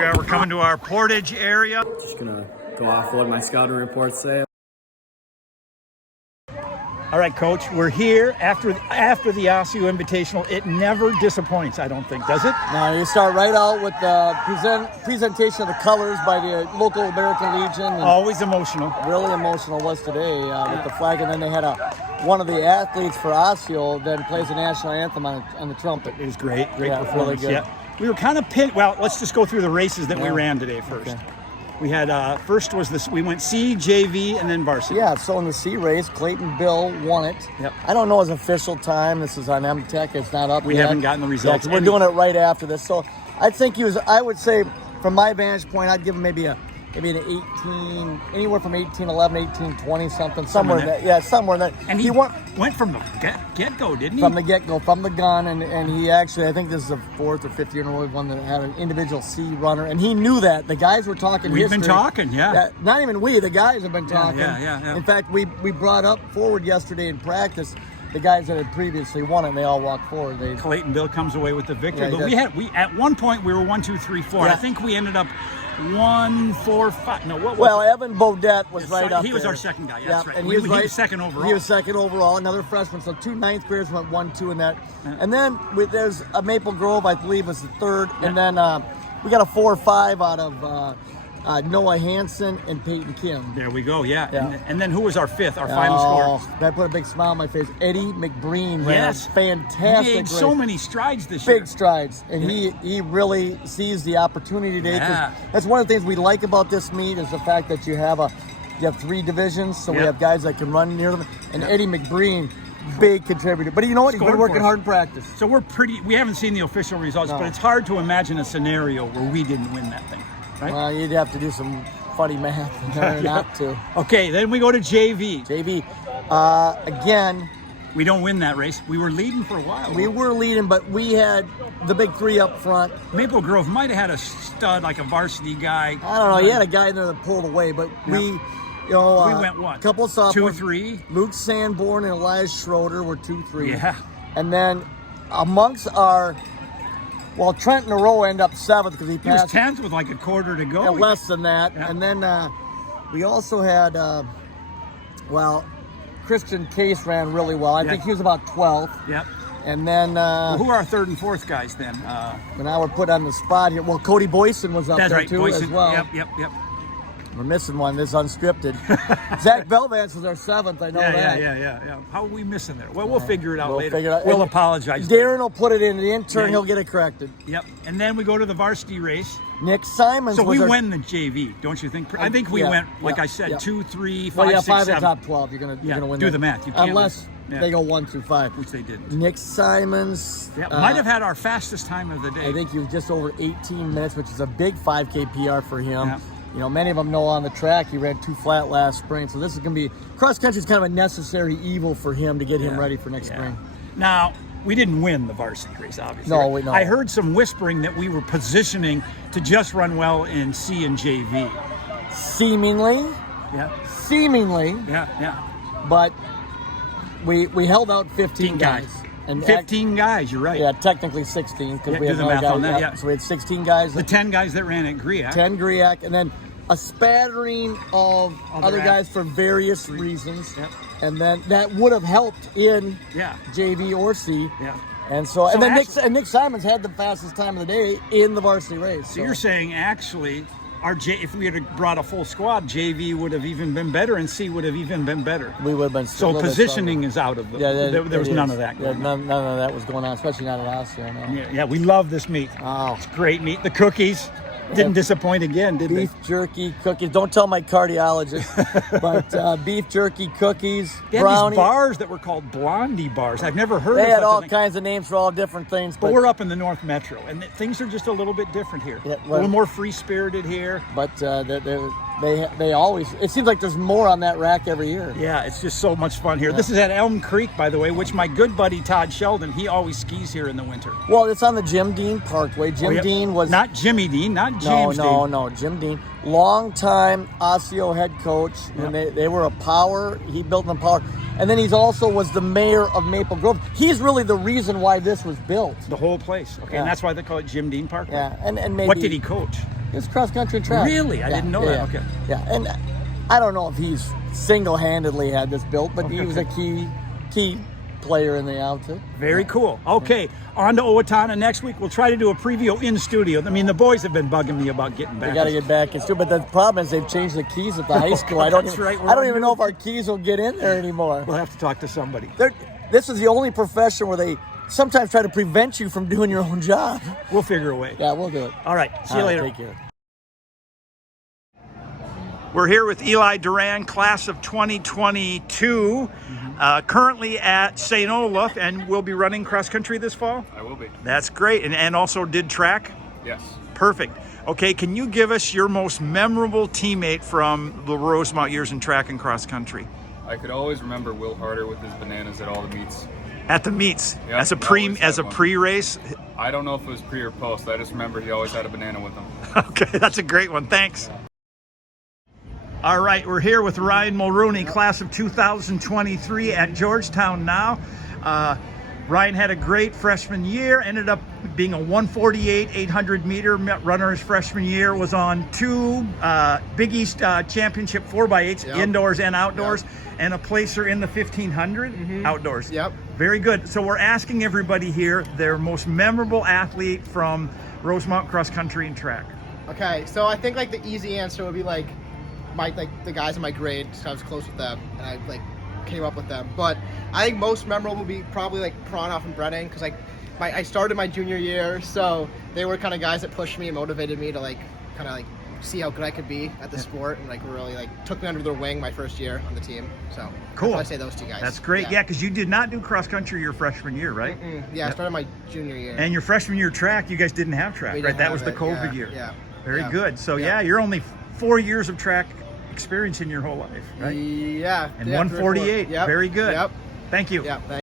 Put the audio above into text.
We're coming to our portage area. Just gonna go off what my scouting reports say. All right, Coach, we're here after the Osseo Invitational. It never disappoints, I don't think, does it? Now you start right out with the presentation of the colors by the local American Legion. Always emotional. Really emotional was today with the flag, and then they had one of the athletes for Osseo then plays the national anthem on the trumpet. It was great performance. Really good. Yeah, we were kind of pinned. Well, let's just go through the races that we ran today first. Okay. We had first was this. We went C, JV, and then varsity. Yeah, so in the C race, Clayton Bill won it. Yep. I don't know his official time. This is on MTech. It's not up yet. We haven't gotten the results. Yeah, we're doing it right after this. So I think he was. I would say, from my vantage point, I'd give him maybe an 18, anywhere from 18-11, 18-20, somewhere in that. Yeah, somewhere in that. And he went from the get-go, didn't he? From the get-go, from the gun, and he actually, I think this is the 4th or 5th year in a row one that had an individual C runner, and he knew that. The guys were talking We've history. been talking, yeah. Not even we, the guys have been talking. Yeah. In fact, we brought up forward yesterday in practice the guys that had previously won it, and they all walked forward. Clayton Bill comes away with the victory, Yeah, but we at one point we were 1, 2, 3, 4. Yeah. I think we ended up 1, 4, 5. No, what was Well, it? Evan Bodette was right up there. He was our second guy. That's right. And he was second overall. He was second overall. Another freshman. So 2 ninth graders went 1, 2 in that. Yeah. And then there's a Maple Grove, I believe, was the third. Yeah. And then we got a 4 or 5 out of Noah Hansen and Peyton Kim. There we go. Yeah. And then who was our fifth? Our final score. That put a big smile on my face. Eddie McBreen. Yes. Fantastic. He made so many strides this year. Big strides. And he really sees the opportunity today. Yeah. That's one of the things we like about this meet is the fact that you have 3 divisions, so we have guys that can run near them. And Eddie McBreen, big contributor. But you know what? He's been working hard in practice. So we haven't seen the official results, but it's hard to imagine a scenario where we didn't win that thing, right? Well, you'd have to do some funny math in order not to. Okay, then we go to JV. Again, we don't win that race. We were leading for a while. We were leading, but we had the big 3 up front. Maple Grove might have had a stud, like a varsity guy. I don't know. He had a guy in there that pulled away, but we went what? A couple of sophomores. 2, 3. Luke Sanborn and Elias Schroeder were 2, 3. Yeah. And then amongst our, Trent Nero ended up 7th because he passed. He was 10th with like a quarter to go. Yeah, less than that. Yeah. And then we also had, Christian Case ran really well. I think he was about 12th. Yep. And then... who are our 3rd and 4th guys then? And I would put on the spot here. Well, Cody Boyson was up there too Boyson, as well. Yep. We're missing one. This is unscripted. Zach Belvance was our 7th. I know that. Yeah. How are we missing there? Well, we'll figure it out later. Figure it out. We'll apologize. Darren will put it in. The intern, he'll get it corrected. Yep. And then we go to the varsity race. Nick Simons. So we win the JV, don't you think? I think we went, like I said, 2, 3, 5, 6, 5 7. in the top 12. You're gonna win. Do the math. You can't unless they go 1 through 5, which they didn't. Nick Simons might have had our fastest time of the day. I think he was just over 18 minutes, which is a big 5K PR for him. Yeah. You know, many of them know on the track he ran 2 flat last spring, so this is going to be cross country is kind of a necessary evil for him to get him ready for next spring. Now, we didn't win the varsity race, obviously. No. I heard some whispering that we were positioning to just run well in C and JV. Seemingly. Yeah. But we held out 15 guys. And 15 guys, you're right. Yeah, technically 16 because we had do the math on that. Yeah. So we had 16 guys. The 10 guys that ran at Griak. 10 Griak, and then a spattering of other guys for various reasons. Yep. And then that would have helped in JV or C. Yeah. And so then Nick Simons had the fastest time of the day in the varsity race. So you're saying actually if we had brought a full squad, JV would have even been better and C would have even been better. We would have been so positioning is out of the. There was none of that going on. None of that was going on, especially not at Osseo. No. Yeah, we love this meat. Oh, it's great meat. The cookies didn't disappoint again, did they? Beef jerky cookies. Don't tell my cardiologist, but beef jerky cookies. They had these bars that were called Blondie bars. I've never heard of They had all kinds of names for all different things. But we're up in the North Metro, and things are just a little bit different here. Yeah, a little more free-spirited here. But they always, it seems like there's more on that rack every year. Yeah, it's just so much fun here. Yeah. This is at Elm Creek, by the way, which my good buddy Todd Sheldon, he always skis here in the winter. Well, it's on the Jim Dean Parkway. Jim Dean was... Not Jimmy Dean, not James Dean. No, Jim Dean. Long-time Osseo head coach. When they were a power. He built them power. And then he's also was the mayor of Maple Grove. He's really the reason why this was built. The whole place. Okay, and that's why they call it Jim Dean Parkway. Yeah, and maybe... What did he coach? It's cross country and track. Really? I didn't know that. Okay. Yeah, and I don't know if he's single-handedly had this built, but he was a key player in the outfit. Very cool. Okay, on to Owatonna next week. We'll try to do a preview in studio. I mean, the boys have been bugging me about getting back. We got to get back in studio, but the problem is they've changed the keys at the high school. I don't even know if our keys will get in there anymore. We'll have to talk to somebody. This is the only profession where they sometimes try to prevent you from doing your own job. We'll figure a way. Yeah, we'll do it. All right. See you later. Take care. We're here with Eli Duran, class of 2022, currently at St. Olaf, and will be running cross country this fall? I will be. That's great. And also did track? Yes. Perfect. Okay, can you give us your most memorable teammate from the Rosemount years in track and cross country? I could always remember Will Harder with his bananas at all the meets. At the meets, Yep, as a pre-race? I don't know if it was pre or post. I just remember he always had a banana with him. Okay, that's a great one. Thanks. All right, we're here with Ryan Mulrooney, class of 2023 at Georgetown now. Ryan had a great freshman year, ended up being a 148 800 meter runner his freshman year, was on 2 Big East Championship 4x8s, indoors and outdoors, and a placer in the 1500 outdoors. Yep. Very good. So we're asking everybody here their most memorable athlete from Rosemount cross country and track. Okay, so I think like the easy answer would be like the guys in my grade, because I was close with them and I like came up with them. But I think most memorable would be probably like Pronoff and Brennan, because like I started my junior year, so they were kind of guys that pushed me and motivated me to like kind of like see how good I could be at the sport, and like really like took me under their wing my first year on the team. So cool. I'd say those two guys. That's great. Yeah, because you did not do cross country your freshman year, right? Yeah, I started my junior year. And your freshman year track, you guys didn't have track, We right? didn't That have was the it, COVID year. Yeah. Very Yeah. good. So Yeah. you're only 4 years of track experience in your whole life, right? Yeah. And yeah, 3 or 4. 148. Yep. Very good. Yep. Thank you. Yep.